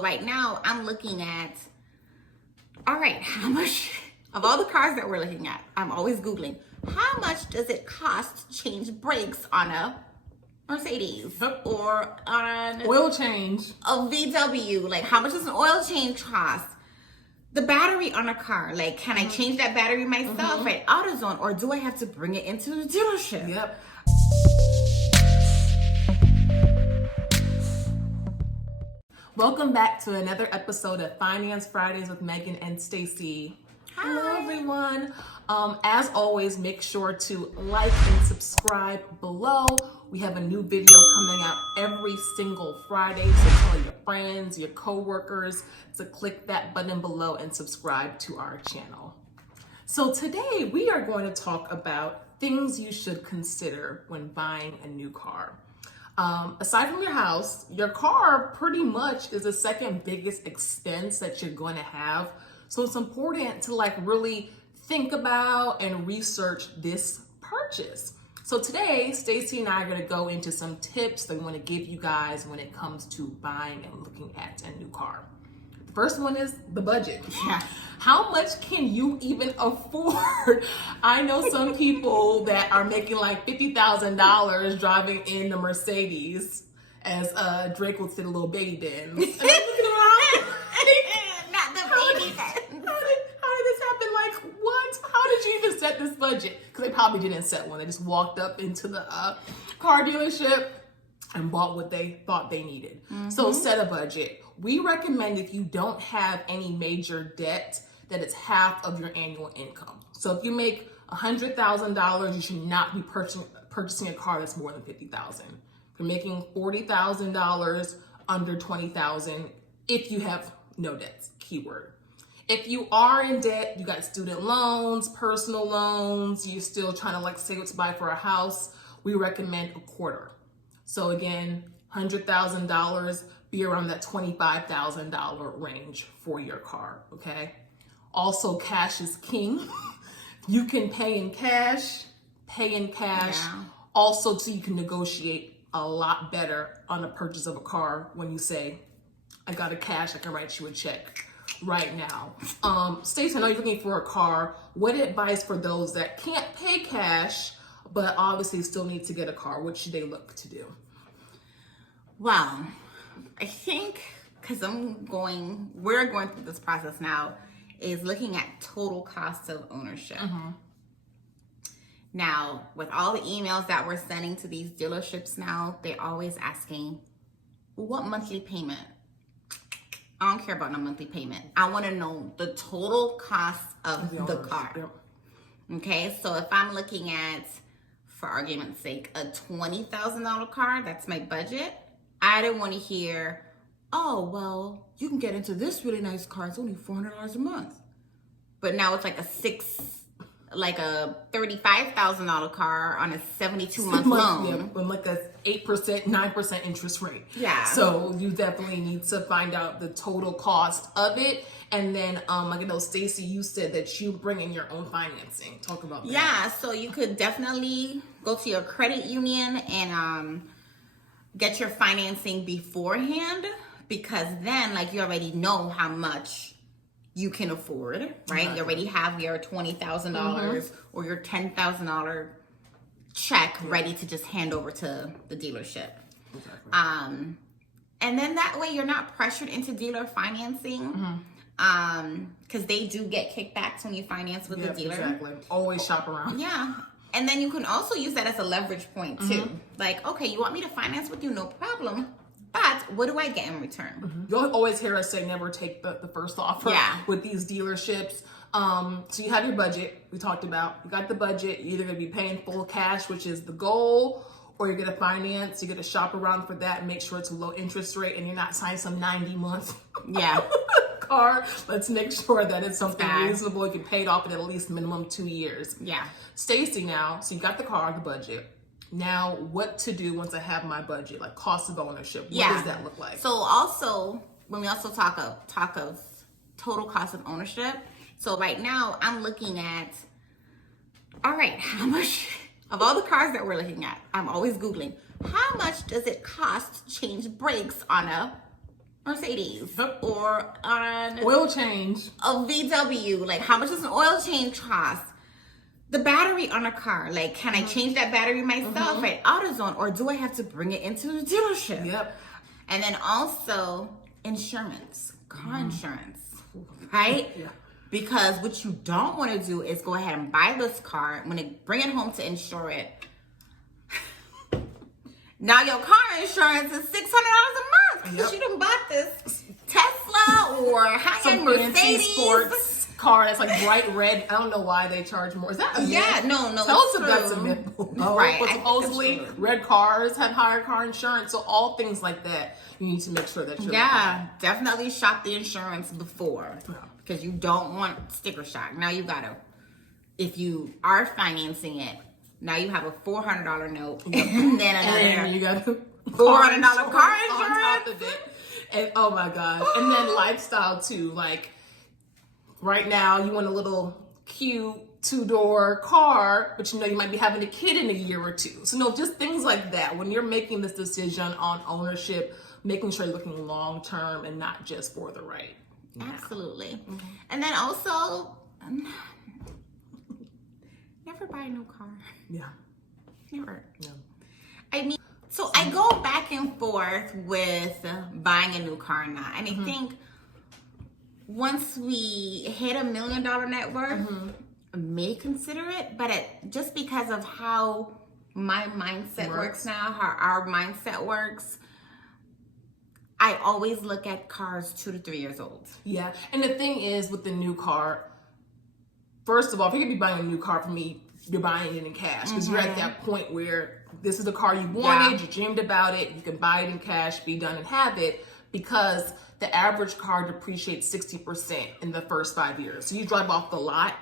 Right now, I'm looking at, all right, how much, of all the cars that we're looking at, I'm always Googling, how much does it cost to change brakes on a Mercedes or on oil change, a VW? Like, how much does an oil change cost? The battery on a car, like, can I change that battery myself at AutoZone, or do I have to bring it into the dealership? Yep. Welcome back to another episode of Finance Fridays with Megan and Stacy. Hello, everyone. As always, make sure to like and subscribe below. We have a new video coming out every single Friday, so tell your friends, your coworkers to click that button below and subscribe to our channel. So today we are going to talk about things you should consider when buying a new car. Aside from your house, your car pretty much is the second biggest expense that you're going to have. So it's important to really think about and research this purchase. So today, Stacy and I are going to go into some tips that we want to give you guys when it comes to buying and looking at a new car. The first one is the budget. Yeah. How much can you even afford? I know some people that are making like $50,000 driving in the Mercedes, as Drake would say, the little baby Benz. And I'm looking around, Not the baby Benz. How did this happen? Like, what? How did you even set this budget? Because they probably didn't set one. They just walked up into the car dealership and bought what they thought they needed. So set a budget. We recommend, if you don't have any major debt, that it's half of your annual income. So if you make $100,000, you should not be purchasing a car that's more than $50,000. If you're making $40,000, under $20,000, if you have no debts, keyword. If you are in debt, you got student loans, personal loans, you're still trying to save what to buy for a house, we recommend a quarter. So again, $100,000, be around that $25,000 range for your car, okay? Also, cash is king. You can pay in cash. Yeah. Also, so you can negotiate a lot better on the purchase of a car when you say, I got a cash, I can write you a check right now. Stacey, I know you're looking for a car. What advice for those that can't pay cash, but obviously still need to get a car? What should they look to do? Well, I think, because we're going through this process now, is looking at total cost of ownership. Now, with all the emails that we're sending to these dealerships now, they're always asking, what monthly payment? I don't care about no monthly payment. I want to know the total cost of the car. Yep. Okay, so if I'm looking at, for argument's sake, a $20,000 car, that's my budget, I don't want to hear, oh, well, you can get into this really nice car. It's only $400 a month. But now it's like a $35,000 car on a 72-month loan. Yeah, with like a 8%, 9% interest rate. Yeah. So you definitely need to find out the total cost of it. And then, like I know, Stacy, you said that you bring in your own financing. Talk about that. Yeah, so you could definitely go to your credit union and get your financing beforehand, because then you already know how much you can afford, right? Exactly. You already have your $20,000 or your $10,000 check ready to just hand over to the dealership. Exactly. And then that way you're not pressured into dealer financing, because they do get kickbacks when you finance with the dealer. Exactly. Always shop around. Yeah. And then you can also use that as a leverage point too. Like, okay, you want me to finance with you? No problem. But what do I get in return? You'll always hear us say never take the first offer with these dealerships. So you have your budget we talked about. You got the budget. You're either going to be paying full cash, which is the goal, or you're going to finance. You're going to shop around for that and make sure it's a low interest rate and you're not signing some 90-month car. Let's make sure that it's something reasonable. You can pay it off in at least minimum 2 years. Yeah. Stacy, now, so you got the car, the budget. Now, what to do once I have my budget, like cost of ownership? What does that look like? So also, when we also talk of total cost of ownership, so right now I'm looking at, all right, how much, of all the cars that we're looking at, I'm always Googling, how much does it cost to change brakes on a Mercedes or on a VW? Mm-hmm. Or on a VW? Or on a Mercedes or on a VW? Okay, so if I'm looking at, all right, how much, of all the cars that we're looking at, I'm always Googling, how much does it cost to change brakes on a Mercedes or on Oil change. a VW. Like, how much does an oil change cost? The battery on a car, like, can I change that battery myself at AutoZone, or do I have to bring it into the dealership? Yep. And then also insurance, car insurance, right? Yeah. Because what you don't want to do is go ahead and buy this car, when they bring it home to insure it. Now your car insurance is $600 a month because you done bought this Tesla or high-end Mercedes. Sports car that's like bright red. I don't know why they charge more. Is that a myth? Yeah, no. Tell us it's if that's a true. myth. Right, But I think supposedly that's true. red cars have higher car insurance. So all things like that, you need to make sure that you're Yeah, definitely shop the insurance before because you don't want sticker shock. Now you gotta, if you are financing it, now you have a $400 note and then and another you got $400 car insurance on top of it. And oh my gosh. And then lifestyle too. Like right now you want a little cute 2-door car, but you know you might be having a kid in a year or two. So no, just things like that. When you're making this decision on ownership, making sure you're looking long term and not just for the right. Absolutely. And then also, never buy a new car. Yeah. Never. Yeah. I mean, so I go back and forth with buying a new car or not. And I think once we hit $1 million net worth, I may consider it. But just because of how my mindset works now, how our mindset works, I always look at cars 2 to 3 years old. Yeah. And the thing is with the new car, first of all, if you're going to be buying a new car from me, you're buying it in cash because you're at that point where this is the car you wanted, you dreamed about it, you can buy it in cash, be done and have it, because the average car depreciates 60% in the first 5 years. So you drive off the lot,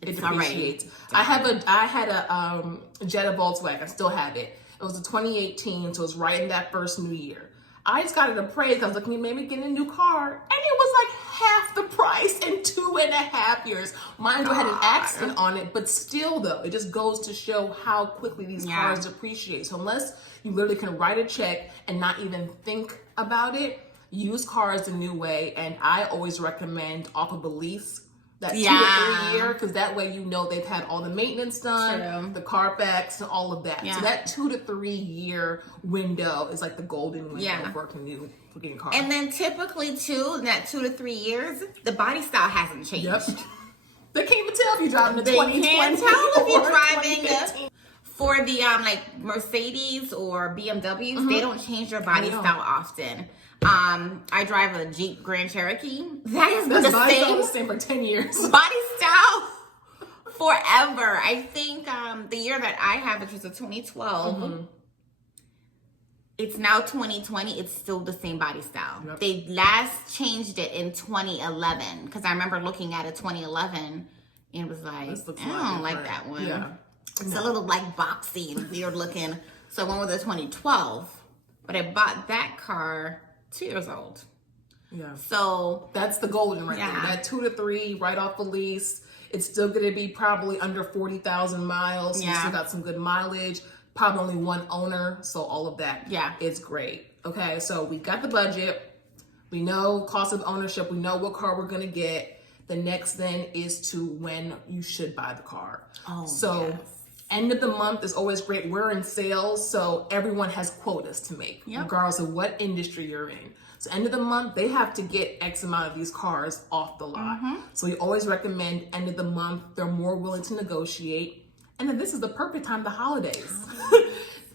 it depreciates. I had a Jetta Volkswagen, I still have it. It was a 2018, so it was right in that first new year. I just got it appraised. I was looking at maybe getting a new car, and it was like half the price in 2.5 years. Mine had an accident on it, but still though, it just goes to show how quickly these cars depreciate. So unless you literally can write a check and not even think about it, use cars the new way. And I always recommend off of a lease. That 2 to 3 year, because that way you know they've had all the maintenance done, the Carfax, and all of that. So that 2 to 3 year window is like the golden window for getting cars. And then typically too, in that 2 to 3 years, the body style hasn't changed. Yep. They can't even tell if you're driving a 2020. They can't tell if you're driving for the like Mercedes or BMWs. They don't change their body style often. I drive a Jeep Grand Cherokee. That is the same for 10 years. Body style forever. I think the year that I have, which was a 2012, it's now 2020. It's still the same body style. Yep. They last changed it in 2011 because I remember looking at a 2011 and it was like, I don't like that one. Yeah. It's a little like boxy and weird looking. So I went with a 2012, but I bought that car 2 years old. Yeah. So that's the golden right there. That 2 to 3 right off the lease. It's still going to be probably under 40,000 miles. So you still got some good mileage. Probably only one owner. So all of that is great. Okay. So we got the budget. We know cost of ownership. We know what car we're going to get. The next then is to when you should buy the car. End of the month is always great. We're in sales, so everyone has quotas to make, regardless of what industry you're in. So end of the month, they have to get X amount of these cars off the lot. So we always recommend end of the month. They're more willing to negotiate. And then this is the perfect time, the holidays.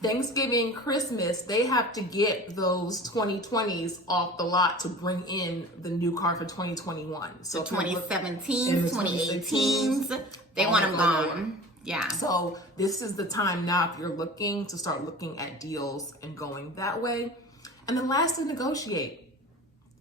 Thanksgiving, Christmas, they have to get those 2020s off the lot to bring in the new car for 2021. So 2017s, 2018s, they want them gone. Yeah. So this is the time now if you're looking to start looking at deals and going that way. And then last is negotiate.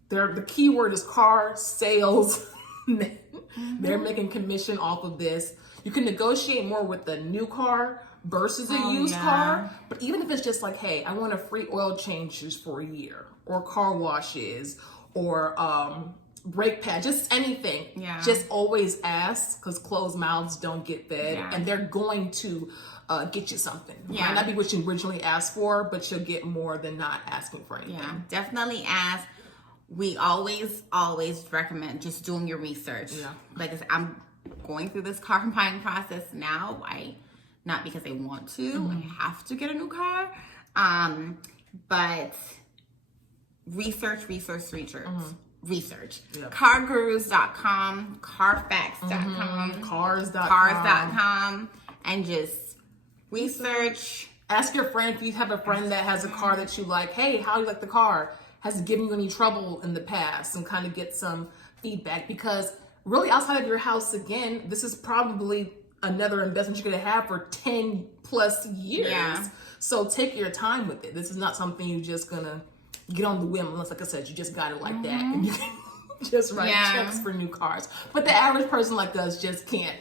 The key word is car sales. They're making commission off of this. You can negotiate more with the new car versus a used car. But even if it's just like, hey, I want a free oil changes for a year, or car washes, or brake pad, just anything. Just always ask, because closed mouths don't get fed, and they're going to get you something. Might not be what you originally asked for, but you'll get more than not asking for anything. Definitely ask. we always recommend just doing your research. Yeah. Like I said, I'm going through this car buying process now. Not because I want to, I have to get a new car. But research. Yep. Cargurus.com, carfax.com, cars.com, and just research. Ask your friend if you have a friend that has a car that you like. Hey, how do you like the car? Has it given you any trouble in the past? And kind of get some feedback, because really outside of your house, again, this is probably another investment you're going to have for 10 plus years. Yeah. So take your time with it. This is not something you're just going to get on the whim, unless, like I said, you just got it like that and you can just write checks for new cars. But the average person like us just can't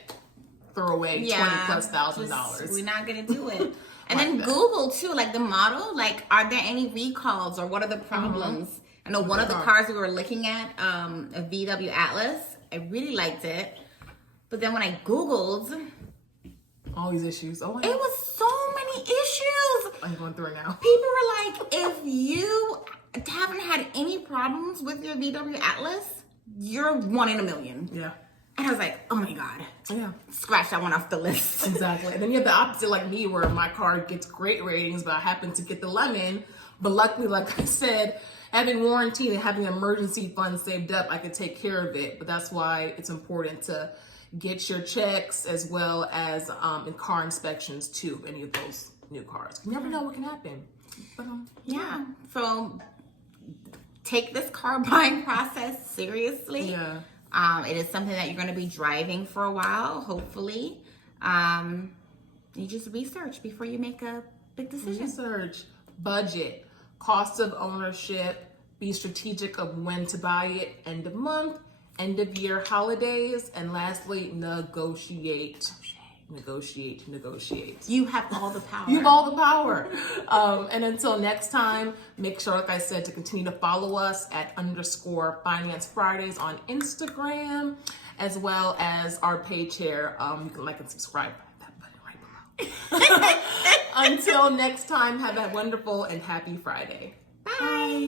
throw away $20,000+. We're not going to do it. And then Google too, like the model, like are there any recalls or what are the problems? I know one of the cars we were looking at, a VW Atlas, I really liked it. But then when I Googled, all these issues. Oh, it was so many issues. I'm going through it now. People were like, if you haven't had any problems with your VW Atlas, you're 1 in a million. Yeah. And I was like, oh my God. Yeah. Scratch that one off the list. Exactly. And then you have the opposite like me, where my car gets great ratings, but I happen to get the lemon. But luckily, like I said, having warranty and having emergency funds saved up, I could take care of it. But that's why it's important to get your checks as well as in car inspections too, any of those new cars. You never know what can happen. But, yeah. So take this car buying process seriously. Yeah. It is something that you're going to be driving for a while, hopefully. You just research before you make a big decision. Research, budget, cost of ownership, be strategic of when to buy it, end of month, end of year holidays, and lastly, negotiate. Negotiate. You have all the power. You have all the power. And until next time, make sure, like I said, to continue to follow us at _Finance Fridays on Instagram, as well as our page here. You can like and subscribe. That button right below. Until next time, have a wonderful and happy Friday. Bye.